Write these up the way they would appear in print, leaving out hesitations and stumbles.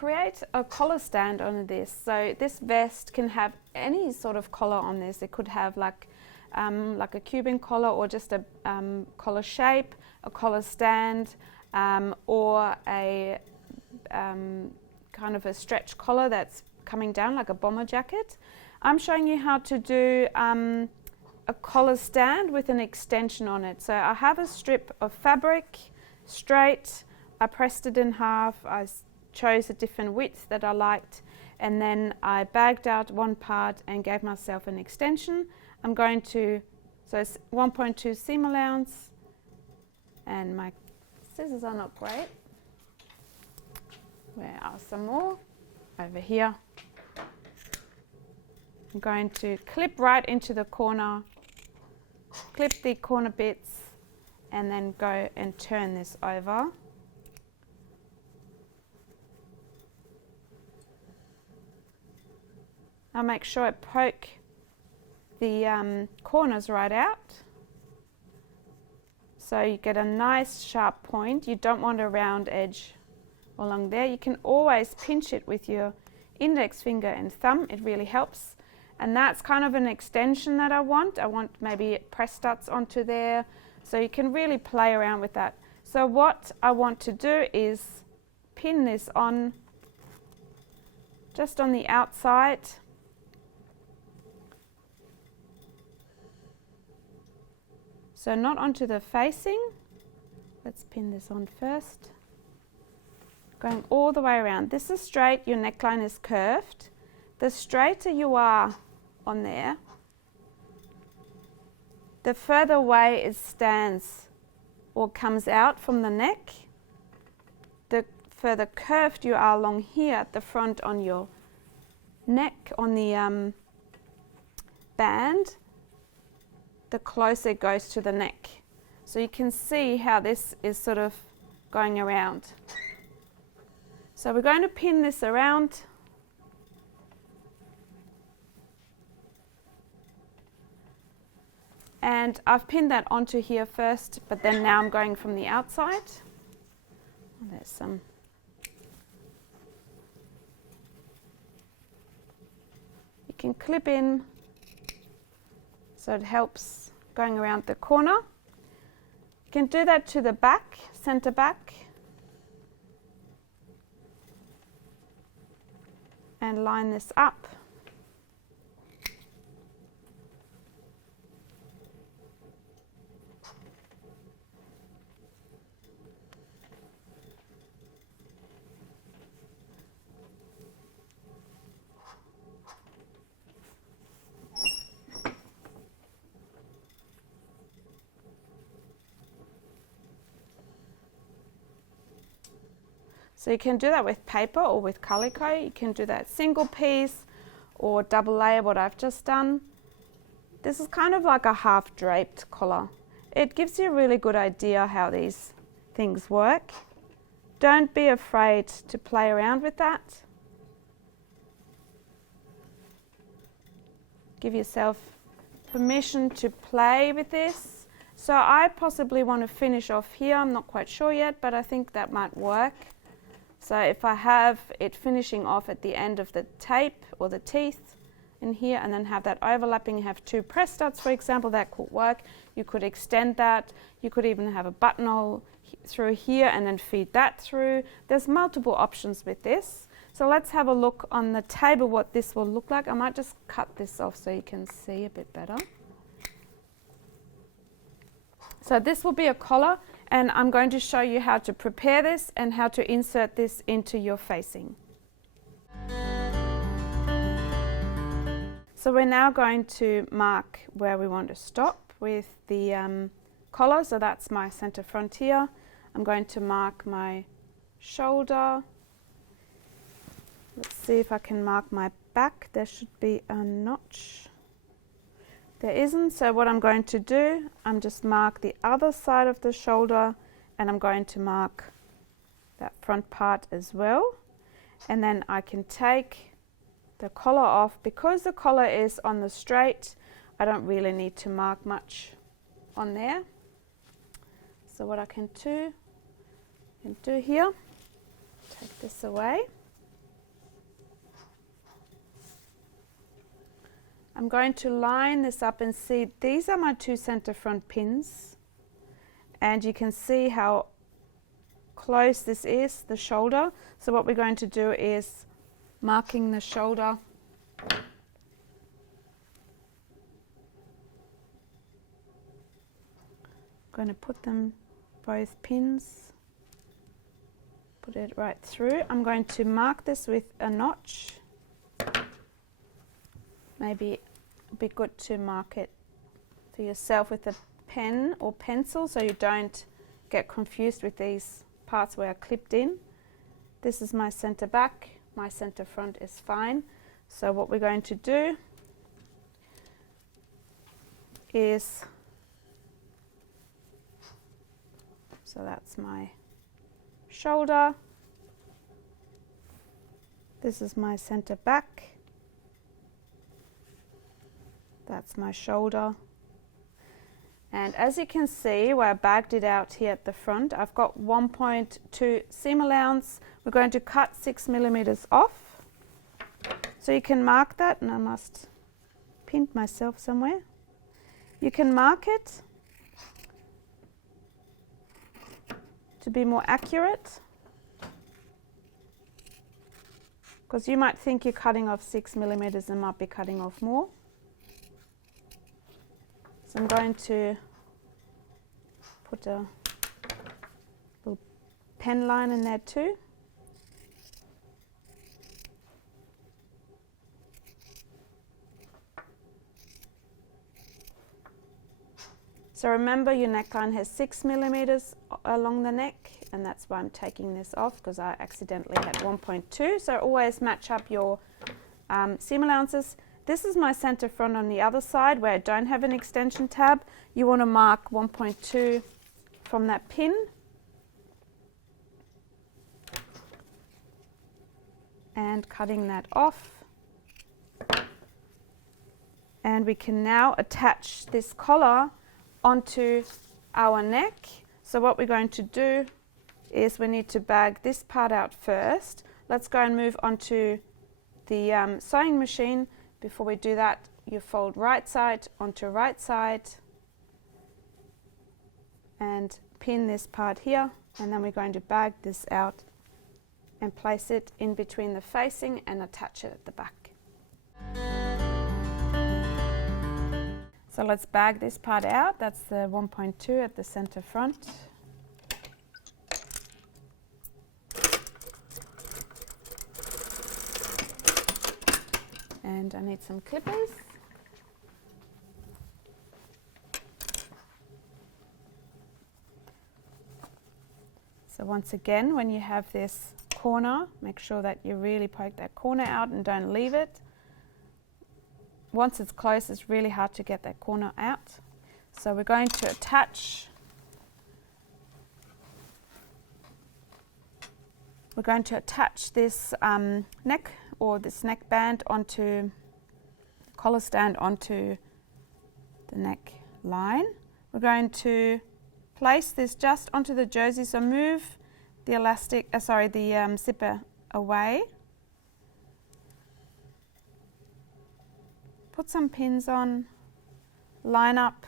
create a collar stand on this. So this vest can have any sort of collar on this. It could have like a Cuban collar, or just a collar shape, a collar stand, or a kind of a stretch collar that's coming down like a bomber jacket. I'm showing you how to do a collar stand with an extension on it. So I have a strip of fabric, straight, I pressed it in half, I chose a different width that I liked, and then I bagged out one part and gave myself an extension. I'm going to, so it's 1.2 seam allowance, and my scissors are not great. Where are some more? Over here. I'm going to clip right into the corner, clip the corner bits, and then go and turn this over. I'll make sure I poke the corners right out, so you get a nice sharp point. You don't want a round edge along there. You can always pinch it with your index finger and thumb, it really helps. And that's kind of an extension that I want. I want maybe press studs onto there, so you can really play around with that. So what I want to do is pin this on just on the outside. So not onto the facing. Let's pin this on first. Going all the way around. This is straight, your neckline is curved. The straighter you are on there, the further away it stands or comes out from the neck. The further curved you are along here at the front on your neck, on the band, the closer it goes to the neck. So you can see how this is sort of going around. So we're going to pin this around. And I've pinned that onto here first, but then now I'm going from the outside. There's some. You can clip in, so it helps going around the corner. You can do that to the back, center back, and line this up. So you can do that with paper or with calico. You can do that single piece or double layer, what I've just done. This is kind of like a half draped collar. It gives you a really good idea how these things work. Don't be afraid to play around with that. Give yourself permission to play with this. So I possibly want to finish off here. I'm not quite sure yet, but I think that might work. So if I have it finishing off at the end of the tape or the teeth in here, and then have that overlapping, you have two press studs, for example, that could work. You could extend that. You could even have a buttonhole through here and then feed that through. There's multiple options with this. So let's have a look on the table what this will look like. I might just cut this off so you can see a bit better. So this will be a collar, and I'm going to show you how to prepare this and how to insert this into your facing. So we're now going to mark where we want to stop with the collar. So that's my center frontier. I'm going to mark my shoulder. Let's see if I can mark my back. There should be a notch. There isn't, so what I'm going to do, I'm just mark the other side of the shoulder, and I'm going to mark that front part as well. And then I can take the collar off. Because the collar is on the straight, I don't really need to mark much on there. So what I can do here, take this away. I'm going to line this up and see these are my 2 center front pins, and you can see how close this is, the shoulder. So what we're going to do is marking the shoulder. I'm going to put them both pins, put it right through. I'm going to mark this with a notch. Maybe it'd be good to mark it for yourself with a pen or pencil so you don't get confused with these parts where I clipped in. This is my center back, my center front is fine. So what we're going to do is, so that's my shoulder, this is my center back, that's my shoulder. And as you can see where I bagged it out here at the front, I've got 1.2 seam allowance. We're going to cut 6 millimeters off. So you can mark that, and I must pin myself somewhere. You can mark it to be more accurate, because you might think you're cutting off 6 millimeters and might be cutting off more. So I'm going to put a little pen line in there too. So remember, your neckline has 6 millimeters along the neck, and that's why I'm taking this off, because I accidentally had 1.2. So always match up your seam allowances. This is my center front on the other side where I don't have an extension tab. You want to mark 1.2 from that pin. And cutting that off. And we can now attach this collar onto our neck. So what we're going to do is we need to bag this part out first. Let's go and move onto the sewing machine. Before we do that, you fold right side onto right side and pin this part here, and then we're going to bag this out and place it in between the facing and attach it at the back. So let's bag this part out. That's the 1.2 at the center front. And I need some clippers. So once again, when you have this corner, make sure that you really poke that corner out and don't leave it. Once it's close, it's really hard to get that corner out. So we're going to attach this neck or this neck band onto collar stand onto the neck line. We're going to place this just onto the jersey, so move the elastic, the zipper away. Put some pins on, line up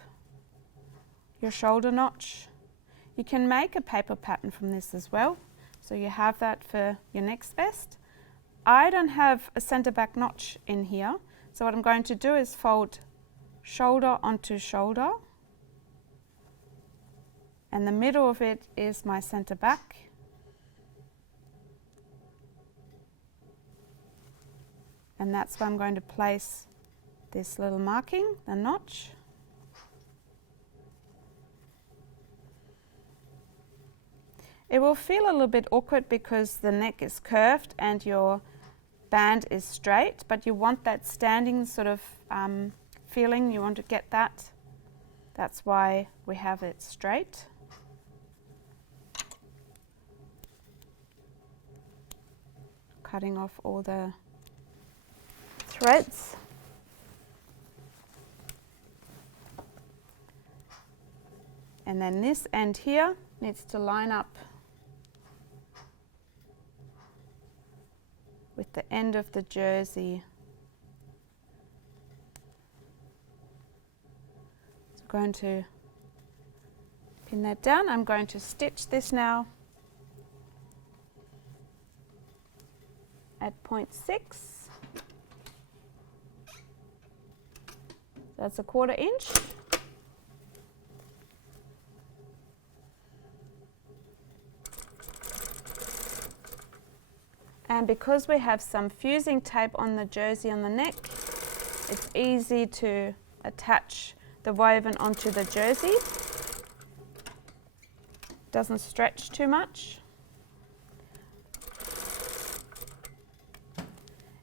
your shoulder notch. You can make a paper pattern from this as well, so you have that for your next vest. I don't have a center back notch in here, so what I'm going to do is fold shoulder onto shoulder, and the middle of it is my center back. And that's where I'm going to place this little marking, the notch. It will feel a little bit awkward because the neck is curved and your band is straight, but you want that standing sort of feeling, you want to get that. That's why we have it straight. Cutting off all the threads. And then this end here needs to line up with the end of the jersey. going to pin that down. I'm going to stitch this now at 0.6. That's a 1/4 inch. And because we have some fusing tape on the jersey on the neck, it's easy to attach the woven onto the jersey. Doesn't stretch too much.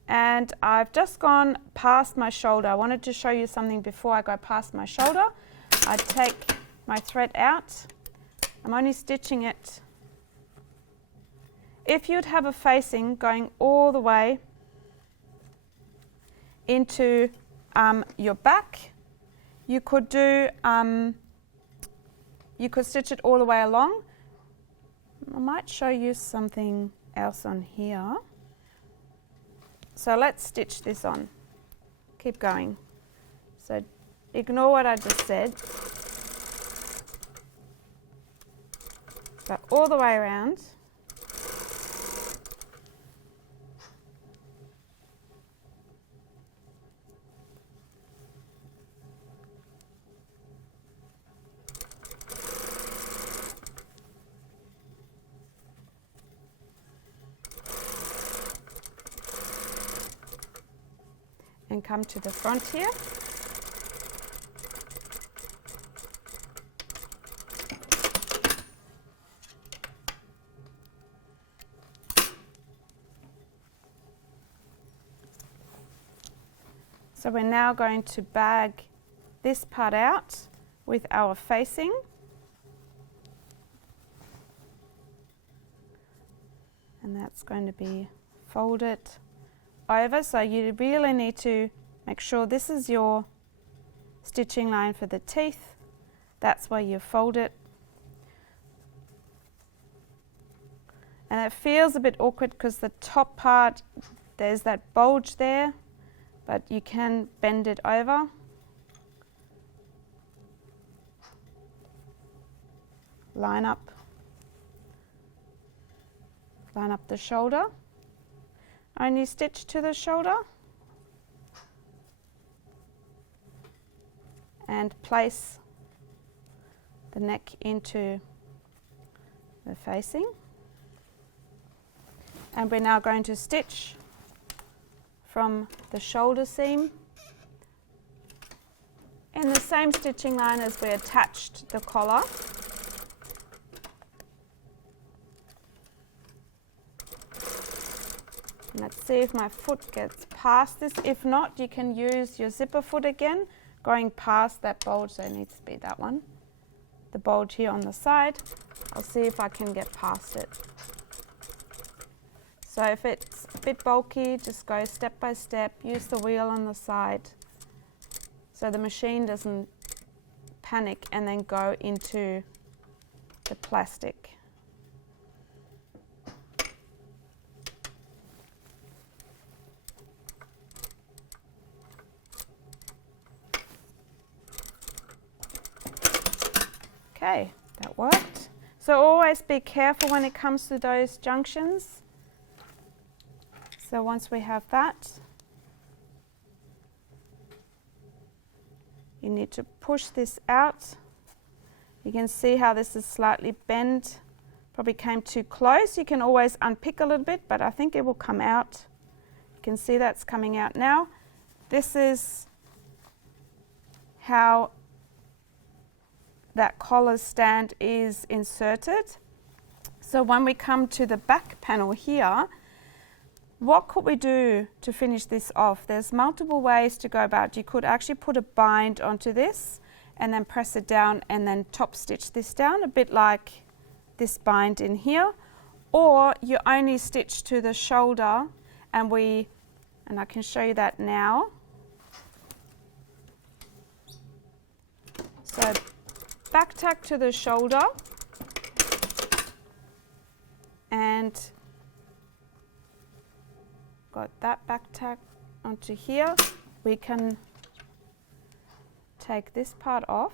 And I've just gone past my shoulder. I wanted to show you something before I go past my shoulder. I take my thread out. I'm only stitching it. If you'd have a facing going all the way into your back, you could do, you could stitch it all the way along. I might show you something else on here. So let's stitch this on. Keep going. So ignore what I just said. So all the way around. And come to the front here. So we're now going to bag this part out with our facing. And that's going to be folded over, so you really need to make sure this is your stitching line for the teeth. That's where you fold it. And it feels a bit awkward because the top part, there's that bulge there, but you can bend it over. Line up the shoulder. Only stitch to the shoulder and place the neck into the facing. And we're now going to stitch from the shoulder seam in the same stitching line as we attached the collar. Let's see if my foot gets past this. If not, you can use your zipper foot again, going past that bulge. So it needs to be that one. The bulge here on the side. I'll see if I can get past it. So if it's a bit bulky, just go step by step. Use the wheel on the side so the machine doesn't panic and then go into the plastic. Okay, that worked. So always be careful when it comes to those junctions. So once we have that, you need to push this out. You can see how this is slightly bent. Probably came too close. You can always unpick a little bit, but I think it will come out. You can see that's coming out now. This is how that collar stand is inserted. So when we come to the back panel here, what could we do to finish this off? There's multiple ways to go about. You could actually put a bind onto this and then press it down and then top stitch this down, a bit like this bind in here, or you only stitch to the shoulder and I can show you that now. So back tack to the shoulder and got that back tack onto here. We can take this part off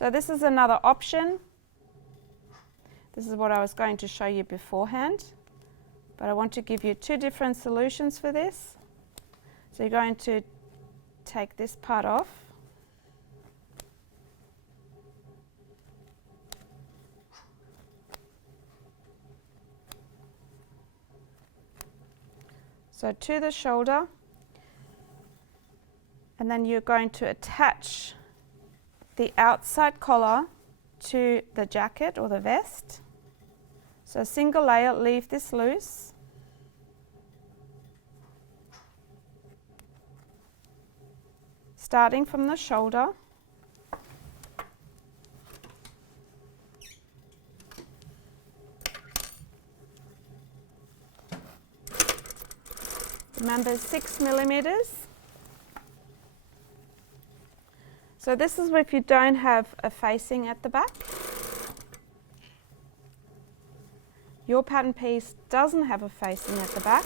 So this is another option. This is what I was going to show you beforehand, but I want to give you two different solutions for this. So you're going to take this part off. So to the shoulder, and then you're going to attach the outside collar to the jacket or the vest. So single layer, leave this loose. Starting from the shoulder. Remember 6 millimeters. So this is if you don't have a facing at the back. Your pattern piece doesn't have a facing at the back.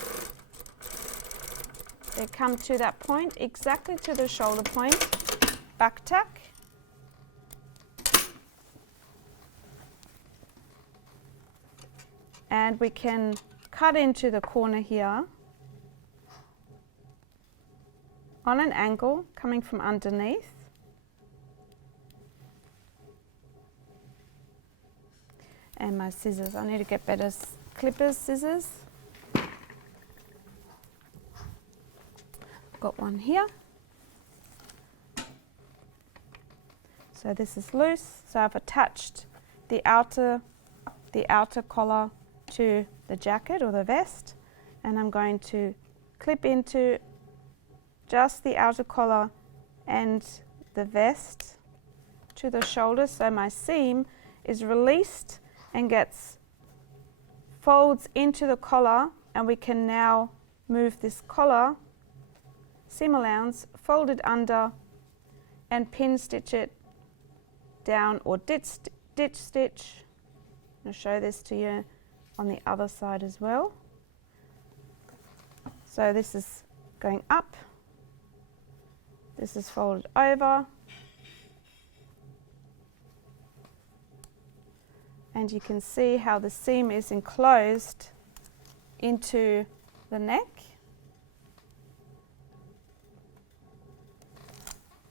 They come to that point, exactly to the shoulder point, back tack. And we can cut into the corner here on an angle coming from underneath. And my scissors, I need to get better clippers scissors. Got one here. So this is loose, so I've attached the outer collar to the jacket or the vest, and I'm going to clip into just the outer collar and the vest to the shoulder, so my seam is released and folds into the collar, and we can now move this collar, seam allowance, fold it under and pin stitch it down or ditch stitch. I'll show this to you on the other side as well. So this is going up, this is folded over, and you can see how the seam is enclosed into the neck.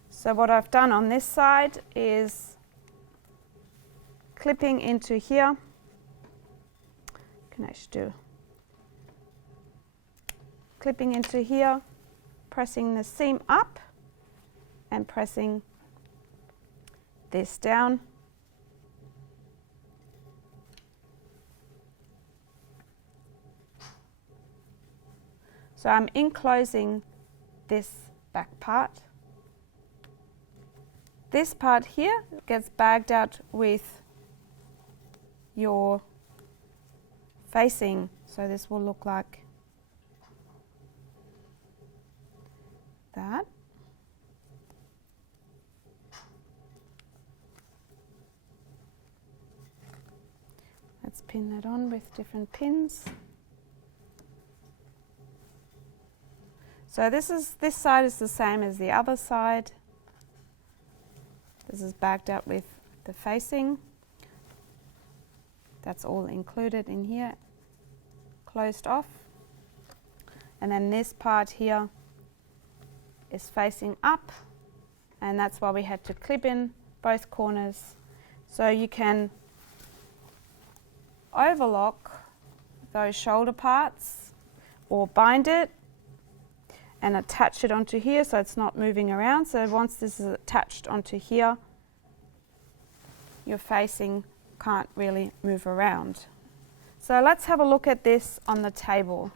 So what I've done on this side is clipping into here. Can actually do clipping into here, pressing the seam up and pressing this down. So I'm enclosing this back part. This part here gets bagged out with your facing. So this will look like that. Let's pin that on with different pins. So this side is the same as the other side. This is bagged up with the facing. That's all included in here, closed off. And then this part here is facing up, and that's why we had to clip in both corners. So you can overlock those shoulder parts or bind it and attach it onto here so it's not moving around. So once this is attached onto here, your facing can't really move around. So let's have a look at this on the table.